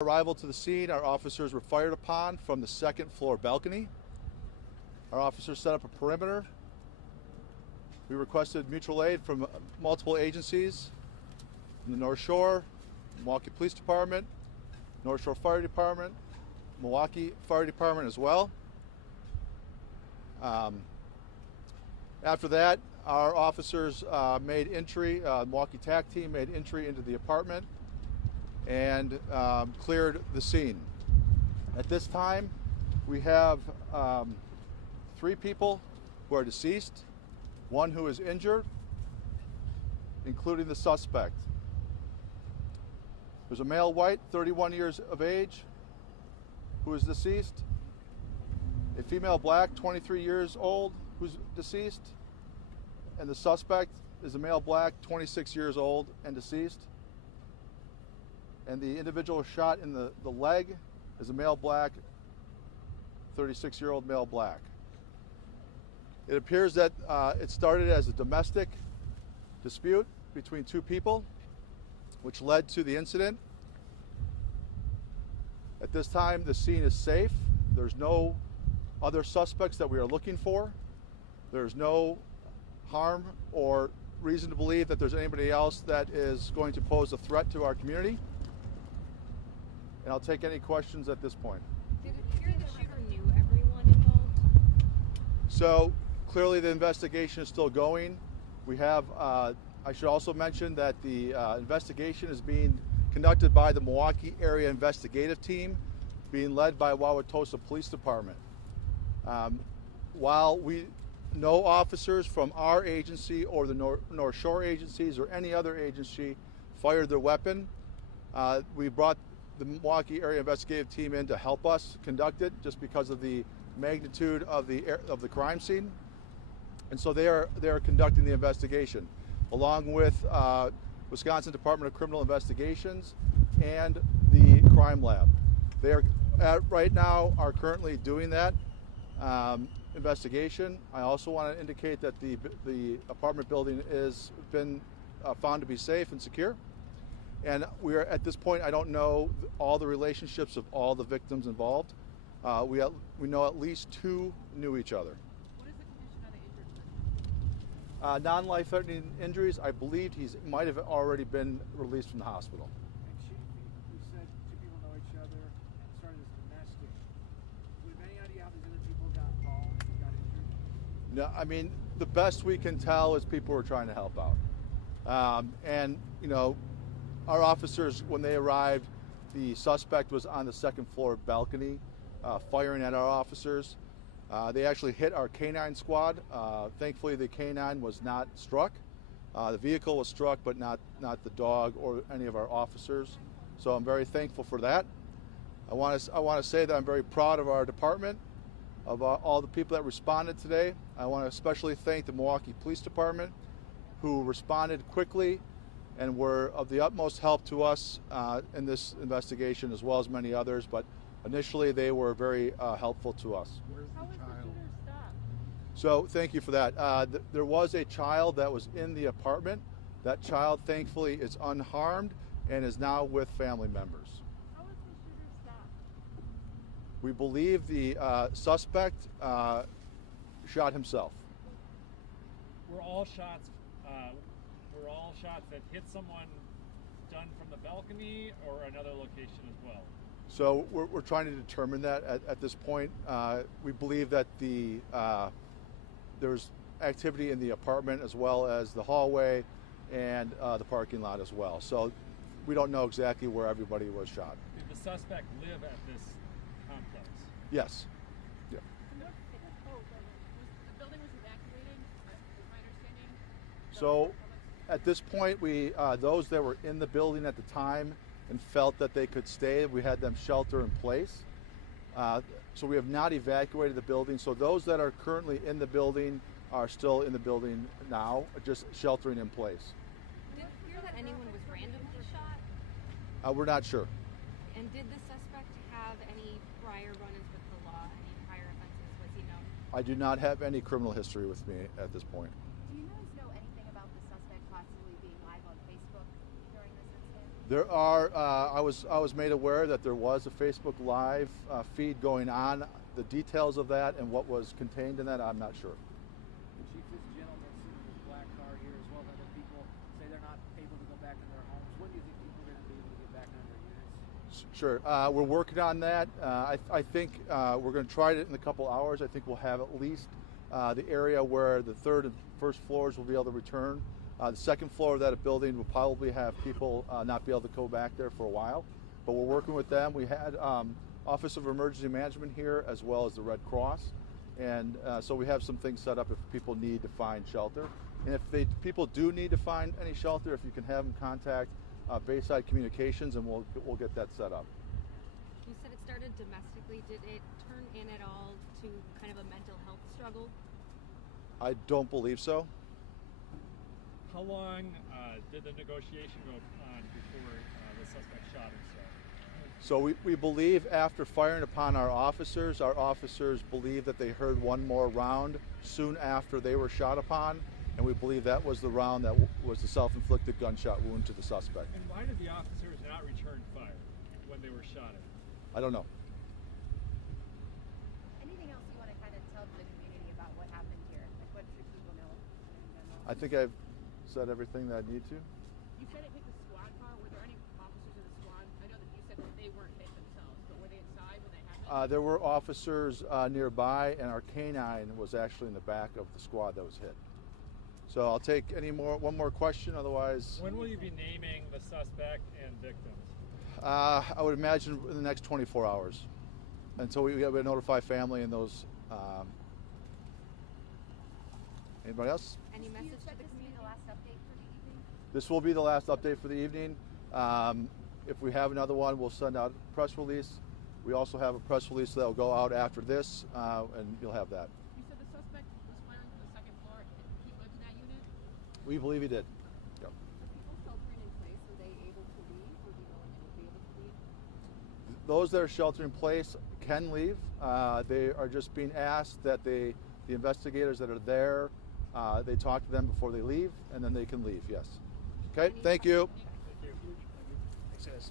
Arrival to the scene, our officers were fired upon from the second floor balcony. Our officers set up a perimeter. We requested mutual aid from multiple agencies, from the North Shore, Milwaukee Police Department, North Shore Fire Department, Milwaukee Fire Department as well. After that, our officers made entry, Milwaukee TAC team made entry into the apartment and cleared the scene. At this time, we have 3 people who are deceased, 1 who is injured, including the suspect. There's a male white, 31 years of age, who is deceased, a female black, 23 years old, who's deceased, and the suspect is a male black, 26 years old and deceased. And the individual shot in the leg is a male black, 36-year-old male black. It appears that it started as a domestic dispute between 2 people, which led to the incident. At this time, the scene is safe. There's no other suspects that we are looking for. There's no harm or reason to believe that there's anybody else that is going to pose a threat to our community. And I'll take any questions at this point. Did it appear the shooter knew everyone involved? So clearly the investigation is still going. We have, I should also mention that the investigation is being conducted by the Milwaukee Area Investigative Team, being led by Wauwatosa Police Department. While no officers from our agency or the North Shore agencies or any other agency fired their weapon, we brought the Milwaukee Area Investigative Team in to help us conduct it, just because of the magnitude of the crime scene, and so they are conducting the investigation, along with Wisconsin Department of Criminal Investigations and the Crime Lab. They are right now are currently doing that investigation. I also want to indicate that the apartment building has been found to be safe and secure. And we are at this point, I don't know all the relationships of all the victims involved. We know at least 2 knew each other. What is the condition of the injured person? Non-life-threatening injuries. I believe he might have already been released from the hospital. And Chief, you said 2 people know each other and started as domestic. Do you have any idea how these other people got involved and got injured? No, I mean, the best we can tell is people were trying to help out. And, you know, our officers, when they arrived, the suspect was on the second floor balcony firing at our officers. They actually hit our canine squad. Thankfully, the canine was not struck. The vehicle was struck, but not the dog or any of our officers. So I'm very thankful for that. I want to say that I'm very proud of our department, of all the people that responded today. I want to especially thank the Milwaukee Police Department, who responded quickly and were of the utmost help to us in this investigation, as well as many others. But initially, they were very helpful to us. Where's How was the shooter stopped? So thank you for that. There was a child that was in the apartment. That child, thankfully, is unharmed and is now with family members. How was the shooter stopped? We believe the suspect shot himself. Were all shots that hit someone done from the balcony or another location as well? So we're trying to determine that at this point. We believe that there's activity in the apartment as well as the hallway and the parking lot as well. So we don't know exactly where everybody was shot. Did the suspect live at this complex? Yes. Yeah. The building was evacuated, is my understanding? So at this point, those that were in the building at the time and felt that they could stay, we had them shelter in place. So we have not evacuated the building. So those that are currently in the building are still in the building now, just sheltering in place. Did it appear that anyone was randomly shot? We're not sure. And did the suspect have any prior run-ins with the law, any prior offenses? Was he known? I do not have any criminal history with me at this point. Do you guys know anything about the suspect possibly being live on Facebook during this incident? There are. I was made aware that there was a Facebook Live feed going on. The details of that and what was contained in that, I'm not sure. Chief, this gentleman sitting in his black car here, as well as other people, say they're not able to go back in their homes. When do you think people are going to be able to get back into their units? Sure. We're working on that. I think we're going to try it in a couple hours. I think we'll have at least the area where the third and first floors will be able to return. The second floor of that building will probably have people not be able to go back there for a while. But we're working with them. We had Office of Emergency Management here as well as the Red Cross. And so we have some things set up if people need to find shelter. And if people do need to find any shelter, if you can have them contact Bayside Communications, and we'll get that set up. You said it started domestically. Did it turn in at all to kind of a mental health struggle? I don't believe so. How long did the negotiation go on before the suspect shot himself? So we believe after firing upon our officers believe that they heard one more round soon after they were shot upon, and we believe that was the round that was the self-inflicted gunshot wound to the suspect. And why did the officers not return fire when they were shot at? I don't know. Anything else you want to kind of tell the community about what happened here? Like, what should people know in general? I think I've said everything that I need to. You said it hit the squad car. Were there any officers in the squad? I know that you said that they weren't hit themselves, but were they inside when they happened? There were officers nearby, and our canine was actually in the back of the squad that was hit. So I'll take one more question, otherwise. When will you be naming the suspect and victims? I would imagine in the next 24 hours, until we notify family and those. Anybody else? Any message to the This be community? the last update for the evening? This will be the last update for the evening. If we have another one, we'll send out a press release. We also have a press release that will go out after this, and you'll have that. You said the suspect was firing from the second floor. He lived in that unit? We believe he did. Yep. Are people sheltering in place? Were they able to leave? Or do you know when they will be able to leave? Those that are sheltering in place can leave. They are just being asked that the investigators that are there, they talk to them before they leave, and then they can leave. Yes. Okay. Thank you. Thank you. Thanks, guys.